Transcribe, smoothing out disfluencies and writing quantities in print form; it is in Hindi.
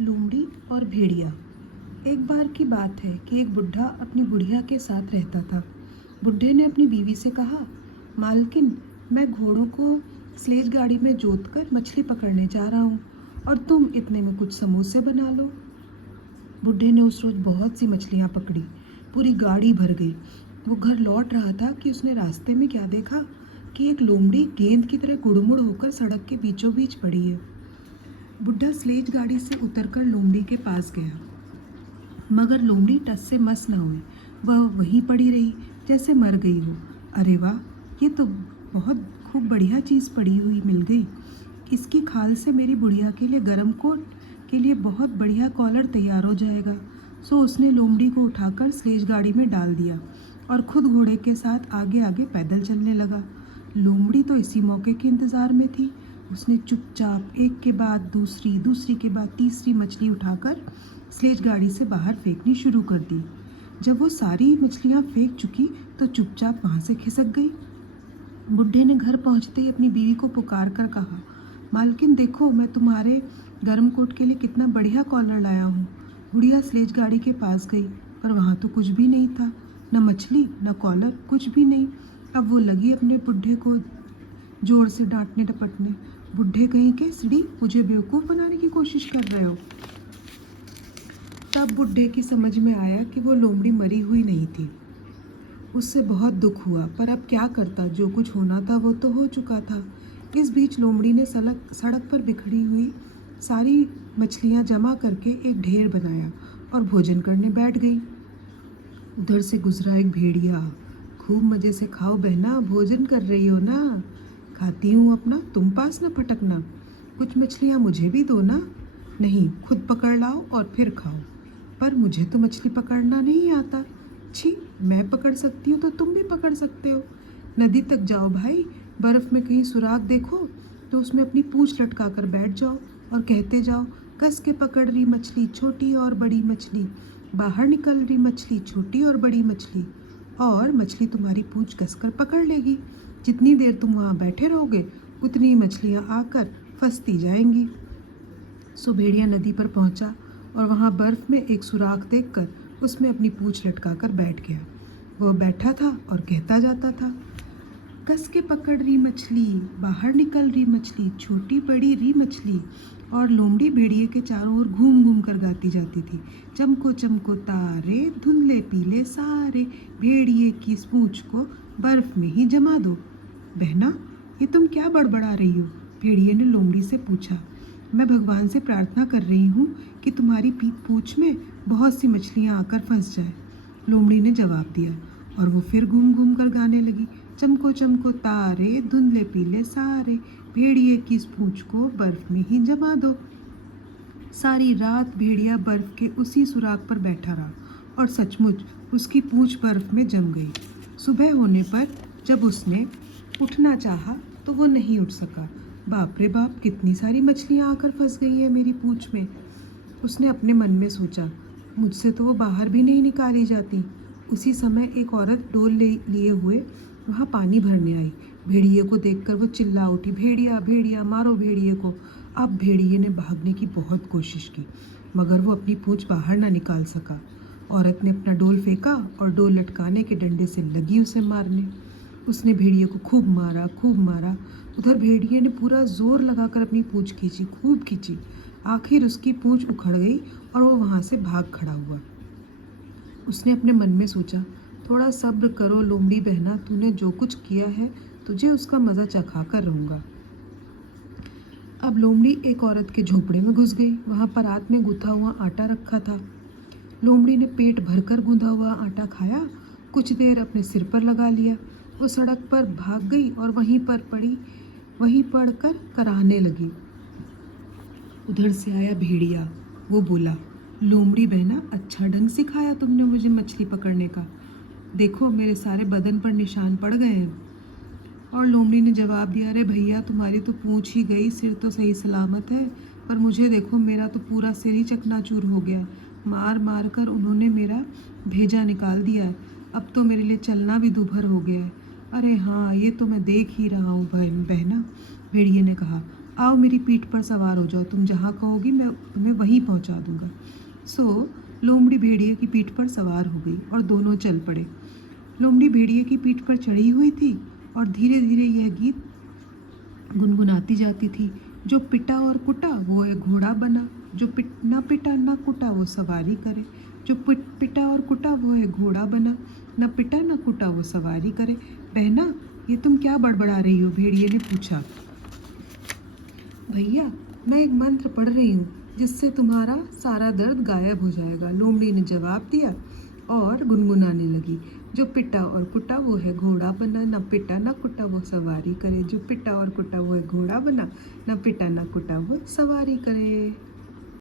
लोमड़ी और भेड़िया। एक बार की बात है कि एक बुढ़ा अपनी बुढ़िया के साथ रहता था। बुढ़े ने अपनी बीवी से कहा, मालकिन, मैं घोड़ों को स्लेज गाड़ी में जोतकर मछली पकड़ने जा रहा हूँ और तुम इतने में कुछ समोसे बना लो। बुढ़े ने उस रोज बहुत सी मछलियाँ पकड़ी, पूरी गाड़ी भर गई। वो घर लौट रहा था कि उसने रास्ते में क्या देखा कि एक लोमड़ी गेंद की तरह गुड़मुड़ होकर सड़क के बीचों बीच पड़ी है। बुढ़ा स्लेज गाड़ी से उतरकर लोमड़ी के पास गया, मगर लोमड़ी टस से मस न हुई। वह वहीं पड़ी रही जैसे मर गई हो। अरे वाह, ये तो बहुत खूब बढ़िया चीज़ पड़ी हुई मिल गई। इसकी खाल से मेरी बुढ़िया के लिए गर्म कोट के लिए बहुत बढ़िया कॉलर तैयार हो जाएगा। सो उसने लोमड़ी को उठाकर स्लेज गाड़ी में डाल दिया और खुद घोड़े के साथ आगे आगे पैदल चलने लगा। लोमड़ी तो इसी मौके के इंतज़ार में थी। उसने चुपचाप एक के बाद दूसरी, दूसरी के बाद तीसरी मछली उठाकर स्लेज गाड़ी से बाहर फेंकनी शुरू कर दी। जब वो सारी मछलियाँ फेंक चुकी तो चुपचाप वहाँ से खिसक गई। बुढ़े ने घर पहुँचते ही अपनी बीवी को पुकार कर कहा, मालकिन देखो, मैं तुम्हारे गर्म कोट के लिए कितना बढ़िया कॉलर लाया हूँ। बुढ़िया स्लेज गाड़ी के पास गई, पर वहाँ तो कुछ भी नहीं था, न मछली न कॉलर, कुछ भी नहीं। अब वो लगी अपने बुढ़े को जोर से डांटने डपटने। बुढ़े कहीं के सीढ़ी, मुझे बेवकूफ़ बनाने की कोशिश कर रहे हो। तब बुढ़े की समझ में आया कि वो लोमड़ी मरी हुई नहीं थी। उससे बहुत दुख हुआ, पर अब क्या करता, जो कुछ होना था वो तो हो चुका था। इस बीच लोमड़ी ने सड़क पर बिखरी हुई सारी मछलियाँ जमा करके एक ढेर बनाया और भोजन करने बैठ गई। उधर से गुजरा एक भेड़िया। खूब मज़े से खाओ बहना, भोजन कर रही हो ना? खाती हूँ अपना, तुम पास न फटकना। कुछ मछलियाँ मुझे भी दो ना। नहीं, खुद पकड़ लाओ और फिर खाओ। पर मुझे तो मछली पकड़ना नहीं आता। छी, मैं पकड़ सकती हूँ तो तुम भी पकड़ सकते हो। नदी तक जाओ भाई, बर्फ़ में कहीं सुराख देखो तो उसमें अपनी पूँछ लटका कर बैठ जाओ और कहते जाओ, कस के पकड़ रही मछली, छोटी और बड़ी मछली, बाहर निकल रही मछली, छोटी और बड़ी मछली। और मछली तुम्हारी पूँछ कसकर पकड़ लेगी। जितनी देर तुम वहाँ बैठे रहोगे उतनी मछलियाँ आकर फंसती जाएंगी। सो भेड़िया नदी पर पहुँचा और वहाँ बर्फ़ में एक सुराख देखकर उसमें अपनी पूँछ लटकाकर बैठ गया। वह बैठा था और कहता जाता था, कस के पकड़ रही मछली, बाहर निकल रही मछली, छोटी बड़ी रही मछली। और लोमड़ी भेड़िए के चारों ओर घूम घूम कर गाती जाती थी, चमको चमको तारे, धुंधले पीले सारे, भेड़िए की पूँछ को बर्फ में ही जमा दो। बहना, ये तुम क्या बड़बड़ा रही हो? भेड़िए ने लोमड़ी से पूछा। मैं भगवान से प्रार्थना कर रही हूँ कि तुम्हारी पूँछ में बहुत सी मछलियाँ आकर फंस जाए। लोमड़ी ने जवाब दिया और वो फिर घूम घूम कर गाने लगी, चमको चमको तारे, धुंधले पीले सारे, भेड़िए की पूँछ को बर्फ में ही जमा दो। सारी रात भेड़िया बर्फ के उसी सुराख पर बैठा रहा और सचमुच उसकी पूँछ बर्फ में जम गई। सुबह होने पर जब उसने उठना चाहा तो वो नहीं उठ सका। बाप रे बाप, कितनी सारी मछलियाँ आकर फंस गई है मेरी पूँछ में। उसने अपने मन में सोचा, मुझसे तो वो बाहर भी नहीं निकाली जाती। उसी समय एक औरत डोल लिए हुए वहाँ पानी भरने आई। भेड़िए को देखकर वो चिल्ला उठी, भेड़िया भेड़िया, मारो भेड़िए को। अब भेड़िए ने भागने की बहुत कोशिश की, मगर वो अपनी पूँछ बाहर ना निकाल सका। औरत ने अपना डोल फेंका और डोल लटकाने के डंडे से लगी उसे मारने। उसने भेड़िए को खूब मारा, खूब मारा। उधर भेड़िए ने पूरा जोर लगाकर अपनी पूँछ खींची, खूब खींची। आखिर उसकी पूँछ उखड़ गई और वो वहाँ से भाग खड़ा हुआ। उसने अपने मन में सोचा, थोड़ा सब्र करो लोमड़ी बहना, तूने जो कुछ किया है तुझे उसका मज़ा चखा कर रहूँगा। अब लोमड़ी एक औरत के झोपड़े में घुस गई। वहाँ परात में गूँथा हुआ आटा रखा था। लोमड़ी ने पेट भरकर गूँधा हुआ आटा खाया, कुछ देर अपने सिर पर लगा लिया। वो सड़क पर भाग गई और वहीं पड़कर कराहने लगी। उधर से आया भेड़िया। वो बोला, लोमड़ी बहना, अच्छा ढंग सिखाया तुमने मुझे मछली पकड़ने का। देखो, मेरे सारे बदन पर निशान पड़ गए हैं। और लोमड़ी ने जवाब दिया, अरे भैया, तुम्हारी तो पूँछ ही गई, सिर तो सही सलामत है, पर मुझे देखो, मेरा तो पूरा सिर ही चकनाचूर हो गया। मार मार कर उन्होंने मेरा भेजा निकाल दिया है। अब तो मेरे लिए चलना भी दूभर हो गया है। अरे हाँ, ये तो मैं देख ही रहा हूँ बहना, भेड़िए ने कहा। आओ मेरी पीठ पर सवार हो जाओ, तुम जहाँ कहोगी मैं तुम्हें वहीं पहुँचा दूँगा। सो लोमड़ी भेड़िए की पीठ पर सवार हो गई और दोनों चल पड़े। लोमड़ी भेड़िए की पीठ पर चढ़ी हुई थी और धीरे धीरे यह गीत गुनगुनाती जाती थी। जो पिटा और कुटा वो एक घोड़ा बना, जो ना पिटा ना कुटा वो सवारी करे। जो पिटा और कुटा वो है घोड़ा बना, ना पिटा ना कुटा वो सवारी करे। बहना, ये तुम क्या बड़बड़ा रही हो? भेड़िए ने पूछा। भैया, मैं एक मंत्र पढ़ रही हूँ जिससे तुम्हारा सारा दर्द गायब हो जाएगा, लोमड़ी ने जवाब दिया और गुनगुनाने लगी। जो पिटा और कुटा वो है घोड़ा बना, ना पिटा ना कुटा वो सवारी करे। जो पिटा और कुटा वो है घोड़ा बना, ना पिटा ना कुटा वो सवारी करे।